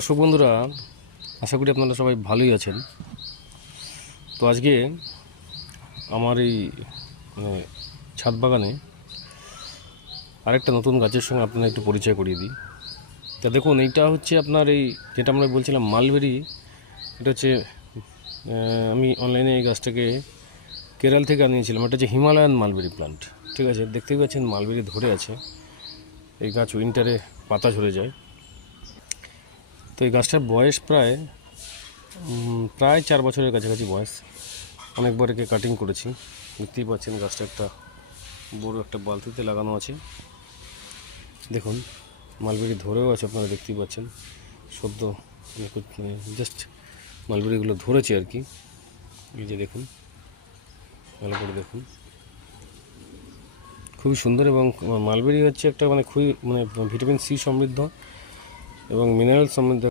দর্শক বন্ধুরা, আশা করি আপনারা সবাই ভালোই আছেন। তো আজকে আমার এই ছাদ বাগানে আরেকটা নতুন গাছের সঙ্গে আপনারা একটু পরিচয় করিয়ে দিই। তা দেখুন, এইটা হচ্ছে আপনার এই যেটা আমরা বলছিলাম মালবেরি। এটা হচ্ছে আমি অনলাইনে এই গাছটাকে কেরাল থেকে আনিয়েছিলাম। এটা হচ্ছে হিমালয়ান মালবেরি প্লান্ট। ঠিক আছে, দেখতেই পাচ্ছেন মালবেরি ধরে আছে। এই গাছ উইন্টারে পাতা ঝরে যায়। তো এই গাছটার বয়স প্রায় 4 বছরের কাছাকাছি বয়স। অনেকবার একে কাটিং করেছি। দেখতেই পাচ্ছেন গাছটা একটা বড় একটা বালতিতে লাগানো আছে। দেখুন মালবেরি ধরেও আছে, আপনারা দেখতেই পাচ্ছেন। সদ্য জাস্ট মালবেরিগুলো ধরেছে আর কি। এই যে দেখুন, ভালো করে দেখুন, খুবই সুন্দর। এবং মালবেরি হচ্ছে একটা খুবই ভিটামিন সি সমৃদ্ধ এবং মিনারেল সমৃদ্ধ